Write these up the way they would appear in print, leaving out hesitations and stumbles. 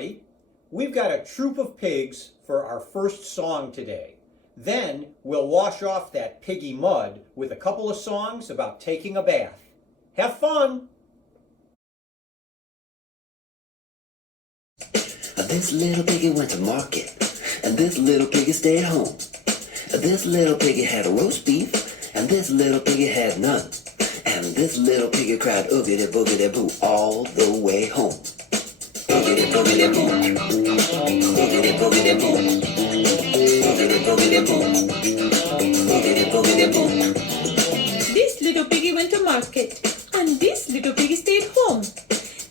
everybody. We've got a troop of pigs for our first song today. Then we'll wash off that piggy mud with a couple of songs about taking a bath. Have fun! This little piggy went to market, and this little piggy stayed home. This little piggy had a roast beef, and this little piggy had none. And this little piggy cried oogity boogity boo all the way home. Oogity boogity boo, oogity boogity boo, oogity boogity boo, oogity boogity boo. This little piggy went to market, and this little piggy stayed home.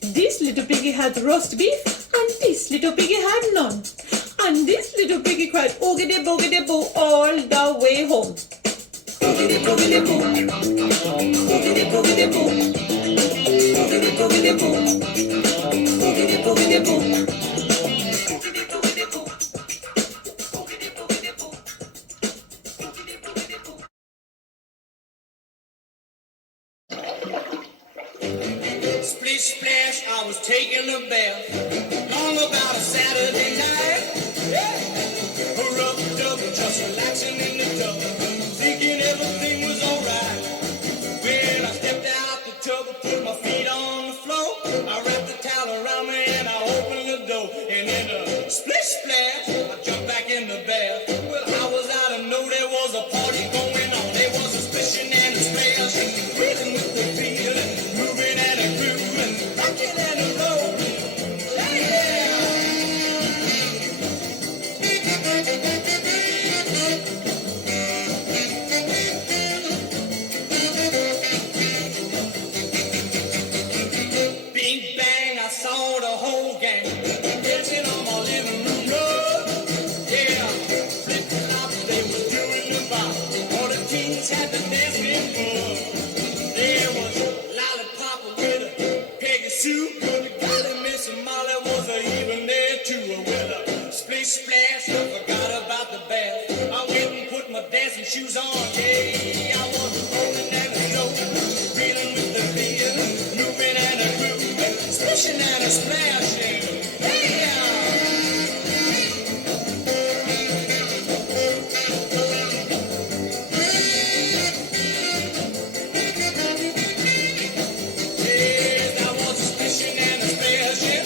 This little piggy had roast beef, and this little piggy had none. And this little piggy cried oogity boogity boo all the way home. Oogity boogity boo, oogity boogity boo, oogity boogity boo, oogity boogity boo, oogity boogity boo. Splish splash, I was taking a bath, long about a Saturday night. Yeah, rubbed up, just relaxing in the tub, thinking everything was alright. When I stepped out the tub, put my feet on the floor, I wrapped the towel around me and I opened the door. And in a splish splash, I jumped back in the bath. Well, how was I to know there was a party going on? There was a splishing and a splash, breathing with the feel and moving and a groove and rocking and a roll. Yeah! Bing bang, I saw the whole gang dancing on my living room rug. Yeah, flip flop, they was doing the bop. All the teens had the dancing bug. There was a lollipop with a Peggy Sue. Good golly, Miss Molly was even there too. With a splish splash, I forgot about the bath. I went and put my dancing shoes on. Yeah, I was rolling and a rolling, reeling with the feel, moving and a groove, splishing and a splashing. Hey! Yes, I was a splishing and a splashing.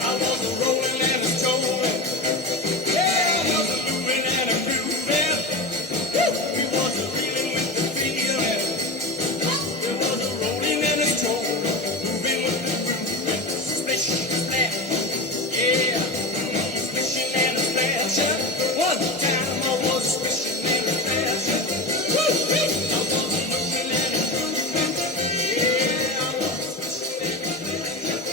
I was a rolling and a strolling. Yeah, I was a moving and a grooving. We was a reeling with the feeling. We was a rolling and a strolling, moving with the groove, splish splash. Yeah, splishing and a splashing. One time I was splishing and a splashing. I was a moving and a grooving. Yeah, I was splishing and a splashing.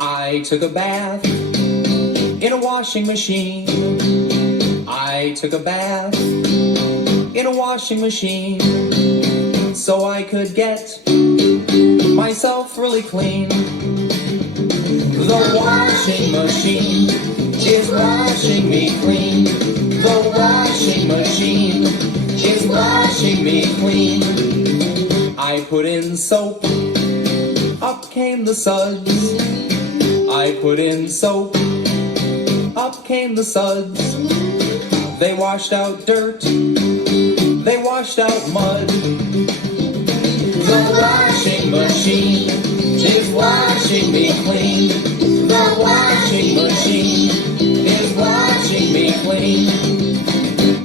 I took a bath in a washing machine. I took a bath in a washing machine so I could get myself really clean. The washing machine is washing me clean. The washing machine is washing me clean. I put in soap, up came the suds. I put in soap, up came the suds. They washed out dirt, they washed out mud. The washing machine is washing me clean. The washing machine is washing me clean.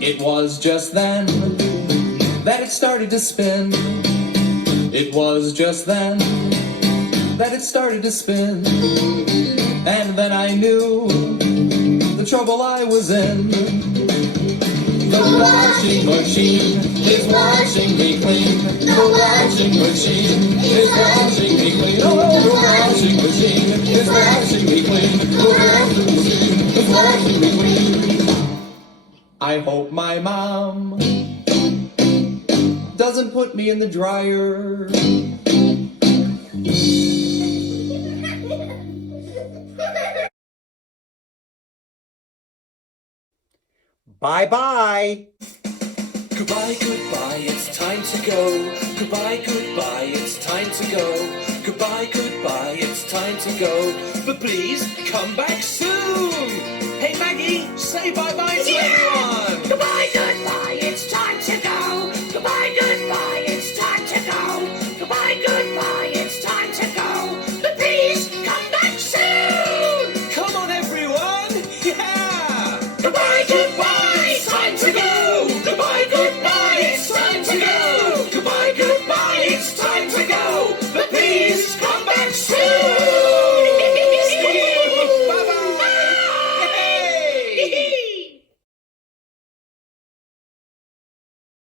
It was just then that it started to spin. It was just then that it started to spin. And then I knew the trouble I was in. The washing machine is washing me clean. The washing machine is washing me clean. Oh, the washing machine is washing me clean. The washing machine is washing me clean. I hope my mom doesn't put me in the dryer. Bye-bye. Goodbye, goodbye, it's time to go. Goodbye, goodbye, it's time to go. Goodbye, goodbye, it's time to go. But please come back soon. Hey Maggie, say bye-bye to everyone. Goodbye, goodbye, it's time to go. Goodbye, goodbye, it's time to go. Goodbye, goodbye, it's time to go. But please come back soon. Come on everyone. Yeah. Goodbye, goodbye, it's time to go. Goodbye, goodbye, it's time to go. Goodbye, goodbye, it's time to go. But please come back soon.